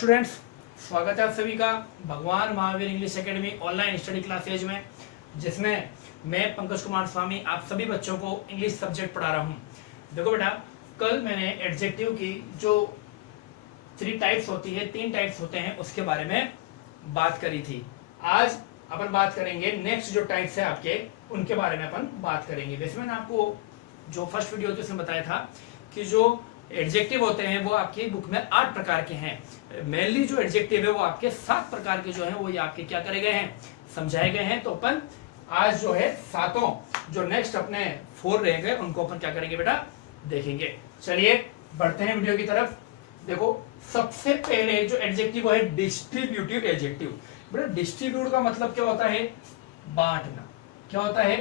Students, स्वागत है आप सभी का भगवान Mahavir English academy online study classes में, जिसमें मैं पंकज कुमार स्वामी आप सभी बच्चों को इंग्लिश सब्जेक्ट पढ़ा रहा हूँ। देखो बेटा, कल मैंने एडजेक्टिव की जो 3 टाइप्स होती है, 3 टाइप्स होते हैं, उसके बारे में बात करी थी। आज अपन बात करेंगे नेक्स्ट जो टाइप्स है आपके, उनके बारे में अपन बात करेंगे। वैसे मैंने आपको जो फर्स्ट वीडियो थी उसमें बताया था कि जो एडजेक्टिव होते हैं वो आपकी बुक में 8 प्रकार के हैं। मेनली जो एडजेक्टिव है वो आपके 7 प्रकार के जो हैं वो ये आपके क्या करे गए हैं, समझाए गए हैं। तो अपन आज जो है सातों जो नेक्स्ट अपने 4 रह गए उनको अपन क्या करेंगे बेटा, देखेंगे। चलिए बढ़ते हैं वीडियो की तरफ। देखो, सबसे पहले जो एडजेक्टिव है डिस्ट्रीब्यूटिव एडजेक्टिव। बेटा डिस्ट्रीब्यूट का मतलब क्या होता है, बांटना। क्या होता है,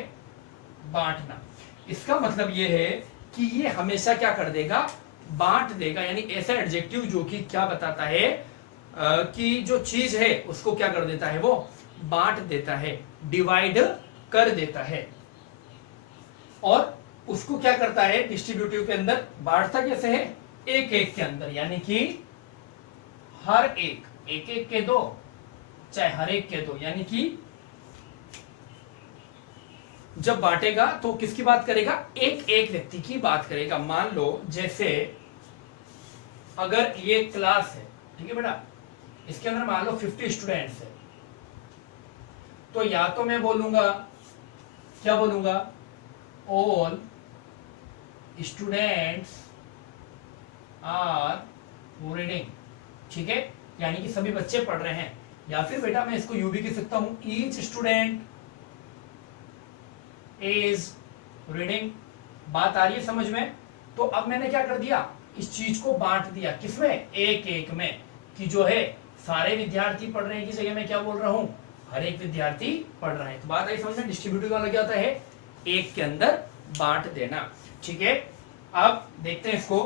बांटना। इसका मतलब ये है कि ये हमेशा क्या कर देगा, बांट देगा। यानी ऐसा एडजेक्टिव जो कि क्या बताता है कि जो चीज है उसको क्या कर देता है, वो बांट देता है, डिवाइड कर देता है। और उसको क्या करता है डिस्ट्रीब्यूटिव के अंदर, बांटता कैसे है, एक एक के अंदर। यानी कि हर एक एक के दो, चाहे हर एक के दो। यानी कि जब बांटेगा तो किसकी बात करेगा, एक एक व्यक्ति की बात करेगा। मान लो जैसे अगर ये क्लास है, ठीक है बेटा, इसके अंदर मान लो 50 स्टूडेंट्स है, तो या तो मैं बोलूंगा, क्या बोलूंगा, ऑल स्टूडेंट्स आर रीडिंग। ठीक है, यानी कि सभी बच्चे पढ़ रहे हैं। या फिर बेटा मैं इसको यूं भी कह सकता हूं, ईच स्टूडेंट इज रीडिंग। बात आ रही है समझ में? तो अब मैंने क्या कर दिया, इस चीज को बांट दिया, किसमें, एक एक में। कि जो है सारे विद्यार्थी पढ़ रहे हैं की जगह मैं क्या बोल रहा हूं, हर एक विद्यार्थी पढ़ रहा है। तो बात आई समझ में? डिस्ट्रीब्यूटिव वाला क्या होता है, एक के अंदर बांट देना। ठीक है, अब देखते हैं इसको।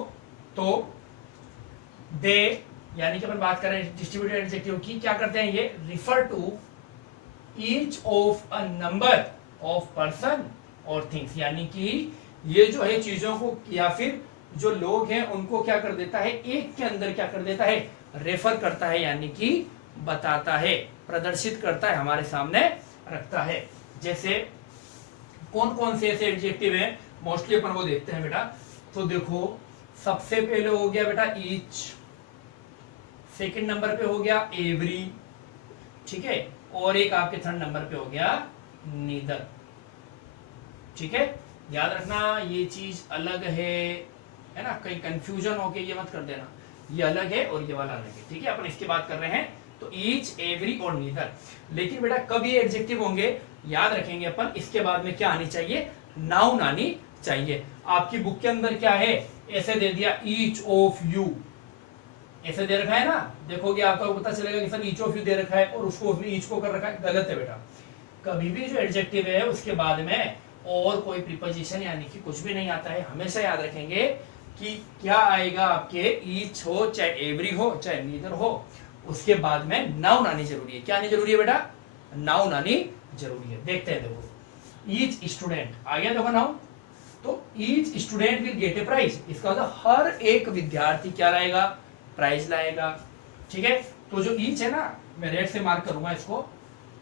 तो दे, यानी कि अपन बात कर रहे हैं डिस्ट्रीब्यूटिव एडजेक्टिव की, क्या करते हैं ये, refer to each of a number of person और थिंग्स। यानी कि ये जो है चीजों को या फिर जो लोग हैं उनको क्या कर देता है, एक के अंदर क्या कर देता है, रेफर करता है। यानी कि बताता है, प्रदर्शित करता है, हमारे सामने रखता है। जैसे कौन कौन से ऐसे एडजेक्टिव हैं, मोस्टली अपन वो देखते हैं बेटा। तो देखो, सबसे पहले हो गया बेटा ईच, सेकंड नंबर पे हो गया एवरी, ठीक है, और एक आपके थर्ड नंबर पे हो गया नीदर। ठीक है, याद रखना ये चीज अलग है ना, कहीं कंफ्यूजन हो के ये मत कर देना, ये अलग है और ये वाला अलग है। ठीक है, अपन इसकी बात कर रहे हैं। तो ईच, एवरी और नीदर। लेकिन बेटा कब ये एडजेक्टिव होंगे, याद रखेंगे अपन, इसके बाद में क्या आनी चाहिए, नाउन आनी चाहिए। आपकी बुक के अंदर क्या है, ऐसे दे दिया ईच ऑफ यू, ऐसे दे रखा है ना, देखोगे आपको पता चलेगा कि sir each of you they रखा है और उसको उसने ईच को कर रखा है। गलत है बेटा। कभी भी जो एडजेक्टिव है उसके बाद में और कोई प्रीपोजिशन यानी कि कुछ भी नहीं आता है। हमेशा याद रखेंगे कि क्या आएगा, आपके ईच हो, चाहे एवरी हो, चाहे नीदर हो, उसके बाद में नाउन आनी जरूरी है। क्या आनी जरूरी है बेटा, नाउन आनी जरूरी है। देखते हैं, देखो ईच स्टूडेंट आ गया, देखो नाउन। तो each student will get a prize, इसका मतलब हर एक विद्यार्थी क्या लाएगा, प्राइज लाएगा। ठीक है, तो जो ईच है ना, मैं रेड से मार्क करूंगा इसको,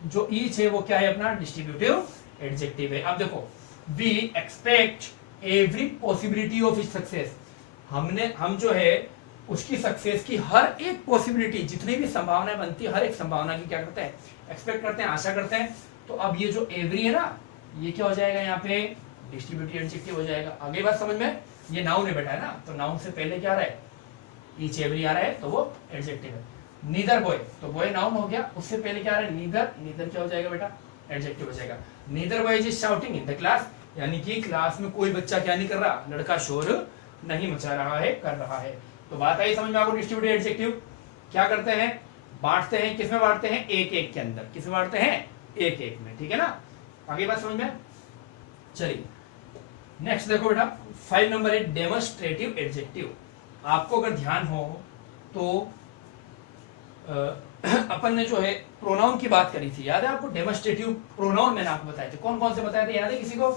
जो ईच है वो क्या है, अपना डिस्ट्रीब्यूटिव एडजेक्टिव है। अब देखो, we expect every possibility of his success. हम जो है उसकी सक्सेस की हर एक पॉसिबिलिटी, जितनी भी संभावनाएं बनती है, हर एक संभावना की क्या करते हैं, एक्सपेक्ट करते हैं, आशा करते हैं। तो अब ये जो एवरी है ना, ये क्या हो जाएगा, यहाँ पे डिस्ट्रीब्यूटिव एडजेक्टिव हो जाएगा। आगे बात समझ में? ये नाउन है बेटा, है ना, तो नाउन से पहले क्या आ रहा है, ईच एवरी आ रहा है, तो वो एडजेक्टिव है। नीदर बॉय, तो बॉय नाउन हो गया, उससे पहले क्या आ रहा है, नीदर, नीदर क्या हो जाएगा बेटा, एडजेक्टिव हो जाएगा। Neither boy is shouting in the class, यानी कि क्लास में कोई बच्चा क्या नहीं कर रहा, लड़का शोर नहीं मचा रहा है, कर रहा है। तो बात आई समझ में आपको? डिस्ट्रीब्यूटिव एडजेक्टिव क्या करते हैं, बांटते हैं। किसमें बांटते हैं, एक एक के अंदर। किसमें बांटते हैं, एक एक में। ठीक है ना, आगे बात समझ में? चलिए नेक्स्ट देखो बेटा, 5 नंबर है डेमोन्स्ट्रेटिव एडजेक्टिव। आपको अगर ध्यान हो तो अपन ने जो है प्रोनाउन की बात करी थी, याद है आपको? डेमोन्स्ट्रेटिव प्रोनाउन मैंने आपको बताए थे। कौन कौन से बताए थे, याद है किसी को?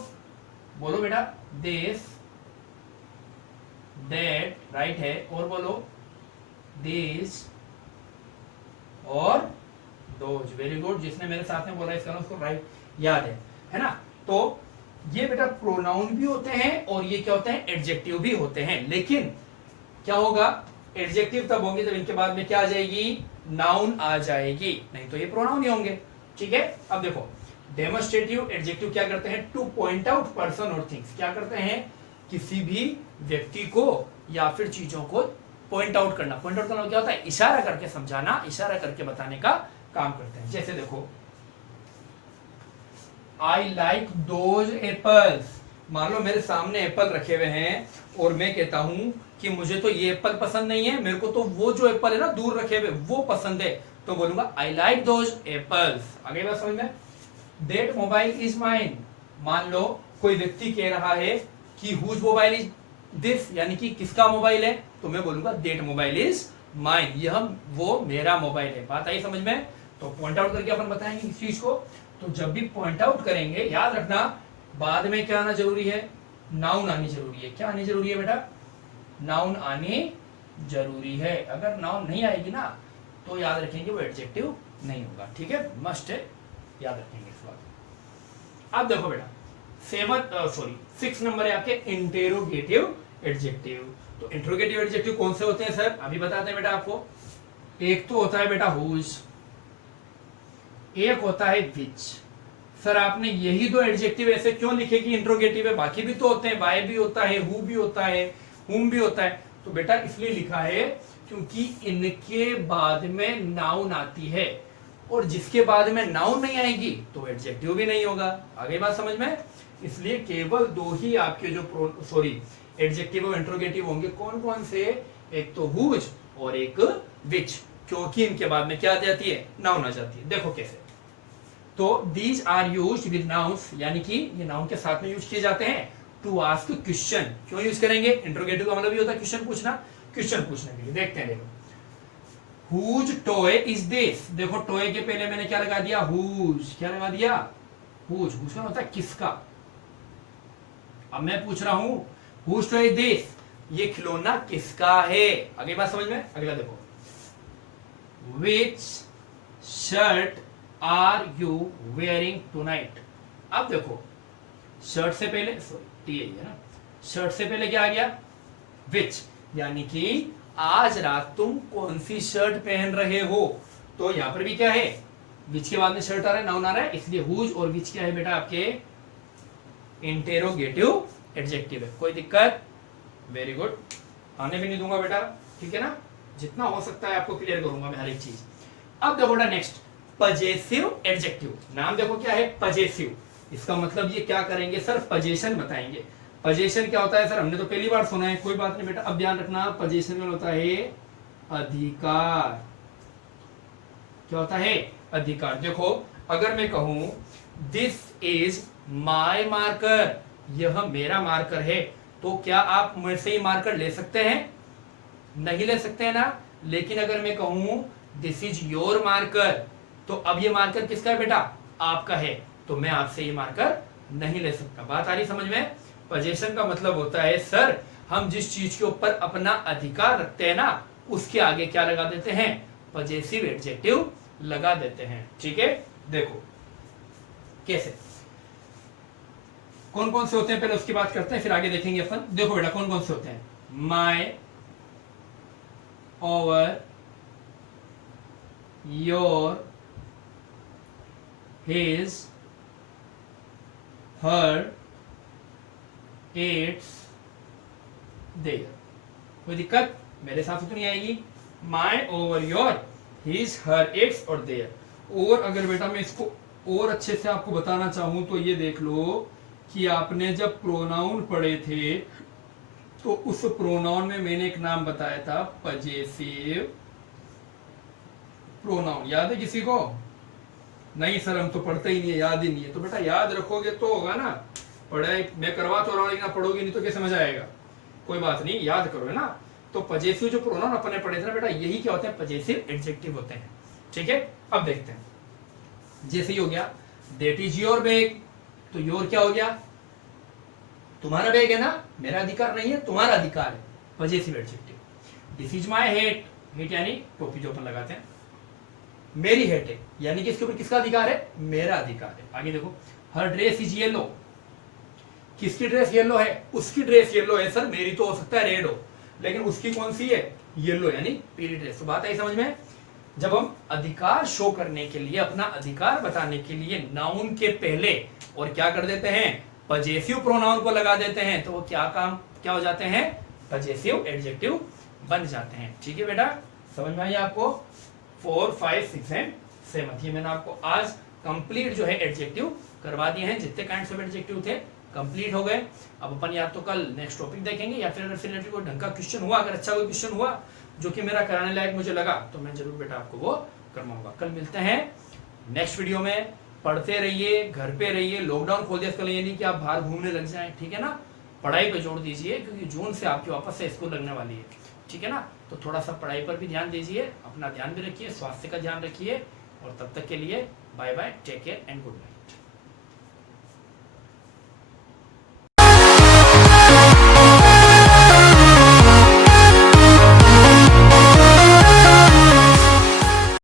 बोलो बेटा, दिस, दैट, राइट है, और बोलो दिस, और दोज। वेरी गुड, जिसने मेरे साथ में बोला इसका उसको राइट याद है ना। तो ये बेटा प्रोनाउन भी होते हैं और ये क्या होते हैं, एडजेक्टिव भी होते हैं। लेकिन क्या होगा, एडजेक्टिव तब होंगे जब इनके बाद में क्या आ जाएगी, नाउन आ जाएगी, नहीं तो ये प्रोनाउन ही होंगे। ठीक है, अब देखो डेमोन्स्ट्रेटिव एडजेक्टिव क्या करते हैं, टू पॉइंट आउट पर्सन और थिंग्स। क्या करते हैं, किसी भी व्यक्ति को या फिर चीजों को पॉइंट आउट करना। पॉइंट आउट करना क्या होता है, इशारा करके समझाना, इशारा करके बताने का काम करते हैं। जैसे देखो आई लाइक दोज एप्पल्स। मान लो मेरे सामने एप्पल रखे हुए हैं और मैं कहता हूं कि मुझे तो ये एप्पल पसंद नहीं है, मेरे को तो वो जो एप्पल है ना दूर रखे हुए वो पसंद है, तो बोलूंगा आई लाइक दोज एप्पल्स। आगे बात समझ में। That mobile is mine. मान लो कोई व्यक्ति कह रहा है कि हुज मोबाइल इज दिस, यानी कि किसका मोबाइल है, तो मैं बोलूंगा दैट मोबाइल इज माइन, यह वो मेरा मोबाइल है। बात आई समझ में। तो पॉइंट आउट करके अपन बताएंगे इस चीज को। तो जब भी पॉइंट आउट करेंगे याद रखना बाद में क्या आना जरूरी है, नाउन आनी जरूरी है। क्या आनी जरूरी है बेटा, नाउन आनी जरूरी है। अगर नाउन नहीं आएगी ना तो याद रखेंगे वो एडजेक्टिव नहीं होगा। ठीक है, मस्ट है, याद रखेंगे इस बात। अब देखो बेटा 6 नंबर है आपके इंटेरोगेटिव एडजेक्टिव। तो इंटेरोगेटिव एडजेक्टिव कौन से होते हैं सर, अभी बताते हैं बेटा आपको। एक तो होता है बेटा हुज, एक होता है विच। सर आपने यही दो एडजेक्टिव ऐसे क्यों लिखे कि इंट्रोगेटिव है, बाकी भी तो होते हैं, वाई भी होता है, हु भी होता है, हुम भी होता है। तो बेटा इसलिए लिखा है क्योंकि इनके बाद में नाउन आती है, और जिसके बाद में नाउन नहीं आएगी तो एडजेक्टिव भी नहीं होगा। आगे बात समझ में। इसलिए केवल दो ही आपके जो एडजेक्टिव और इंट्रोगेटिव होंगे। कौन कौन से, एक तो हुज और एक विच, क्योंकि इनके बाद में क्या आ जाती है, नाउन आ जाती है। देखो कैसे। तो these are used with nouns, यानी कि ये नाउन के साथ में यूज किए जाते हैं टू आस्क क्वेश्चन। क्यों यूज करेंगे, इंट्रोगेटिव का मतलब ये होता है क्वेश्चन पूछना, क्वेश्चन पूछने के लिए। देखते हैं, देखो हुज टॉय इज दिस। देखो टॉय के पहले मैंने क्या लगा दिया, हुज। क्या लगा दिया, हुज। हुज का होता है किसका। अब मैं पूछ रहा हूं हुज टॉय इज दिस, ये खिलौना किसका है। अगली बात समझ में। अगला देखो विच shirt are you wearing tonight. अब देखो शर्ट से पहले टी है ना, शर्ट से पहले क्या आ गया, विच, यानी कि आज रात तुम कौन सी शर्ट पहन रहे हो। तो यहां पर भी क्या है, विच के बाद में शर्ट आ रहा है, नाउन आ रहा है, इसलिए हुज और विच क्या है बेटा आपके इंटेरोगेटिव एडजेक्टिव है। कोई दिक्कत, वेरी गुड। आने भी नहीं दूंगा बेटा, ठीक है ना, जितना हो सकता है आपको क्लियर करूंगा मैं हर एक चीज। अब देखो बेटा नेक्स्ट पजेसिव एडजेक्टिव। नाम देखो क्या है, पजेसिव। इसका मतलब ये क्या करेंगे सर, पजेशन बताएंगे। पजेशन क्या होता है सर, हमने तो पहली बार सुना है, कोई बात नहीं बेटा। अब ध्यान रखना, पजेशन में होता है अधिकार। क्या होता है, अधिकार। देखो अगर मैं कहूं दिस इज माय मार्कर, यह मेरा मार्कर है, तो क्या आप मुझसे से ही मार्कर ले सकते हैं, नहीं ले सकते हैं ना। लेकिन अगर मैं कहूं दिस इज योर मार्कर, तो अब ये मार्कर किसका है बेटा, आपका है, तो मैं आपसे ये मार्कर नहीं ले सकता। बात आ रही समझ में। पजेशन का मतलब होता है सर हम जिस चीज के ऊपर अपना अधिकार रखते हैं ना, उसके आगे क्या लगा देते हैं, पजेसिव एडजेक्टिव लगा देते हैं। ठीक है, देखो कैसे, कौन कौन से होते हैं पहले उसकी बात करते हैं, फिर आगे देखेंगे अपन। देखो बेटा कौन कौन से होते हैं, my, our, your, his, her, its, their. कोई दिक्कत, मेरे साथ तो नहीं आएगी। My, our, your, his, her, its और देयर। और अगर बेटा मैं इसको और अच्छे से आपको बताना चाहूं तो ये देख लो कि आपने जब प्रोनाउन पढ़े थे तो उस प्रोनाउन में मैंने एक नाम बताया था, पजेसिव प्रोनाउन। याद है किसी को, नहीं सर हम तो पढ़ते ही नहीं है, याद ही नहीं है। तो बेटा याद रखोगे तो होगा ना, पढ़ाई मैं करवा तो रहा हूं लेकिन पढ़ोगे नहीं तो कैसे मजा आएगा। कोई बात नहीं, याद करो है ना। तो पजेसिव जो प्रोनाउन अपने पढ़े थे ना बेटा, यही क्या होते हैं, पजेसिव एडजेक्टिव होते हैं। ठीक है, अब देखते हैं। जैसे ही हो गया दैट इज योर बैग, तो योर क्या हो गया, तुम्हारा बैग है ना, मेरा अधिकार नहीं है, तुम्हारा अधिकार है, possessive adjective. This is my hate, hate यानी टोपी जो अपन लगाते हैं, मेरी हेट है, यानी कि इसके ऊपर किसका अधिकार है, मेरा अधिकार है। आगे देखो, हर ड्रेस इज येलो, किसकी ड्रेस येलो है, उसकी ड्रेस येलो है। सर मेरी तो हो सकता है रेड हो, लेकिन उसकी कौन सी है, येलो, यानी पीली ड्रेस। तो बात आई समझ में। जब हम अधिकार शो करने के लिए, अपना अधिकार बताने के लिए नाउन के पहले और क्या कर देते हैं, पजेसिव प्रोनाउन को लगा देते हैं, तो वो क्या हो जाते हैं, पजेसिव एडजेक्टिव बन जाते हैं। ठीक है बेटा, समझ में आई आपको। 4, 5, 6 एंड 7 ये मैंने आपको आज कंप्लीट जो है एडजेक्टिव करवा दिए हैं। जितने काइंड्स ऑफ एडजेक्टिव थे कंप्लीट हो गए। अब अपन या तो कल नेक्स्ट टॉपिक देखेंगे, या फिर अगर कोई ढंग का क्वेश्चन हुआ, अगर अच्छा कोई क्वेश्चन हुआ जो कि मेरा कराने लायक मुझे लगा, तो मैं जरूर बेटा आपको वो करवाऊंगा। कल मिलते हैं नेक्स्ट वीडियो में। पढ़ते रहिए, घर पे रहिए, लॉकडाउन खोल दिया कल, ये नहीं कि आप बाहर घूमने लग जाएं, ठीक है ना। पढ़ाई पे जोड़ दीजिए, क्योंकि जून से आपकी वापस से स्कूल लगने वाली है, ठीक है ना। तो थोड़ा सा पढ़ाई पर भी ध्यान दीजिए, अपना ध्यान भी रखिए, स्वास्थ्य का ध्यान रखिए, और तब तक के लिए bye bye, take care and good night.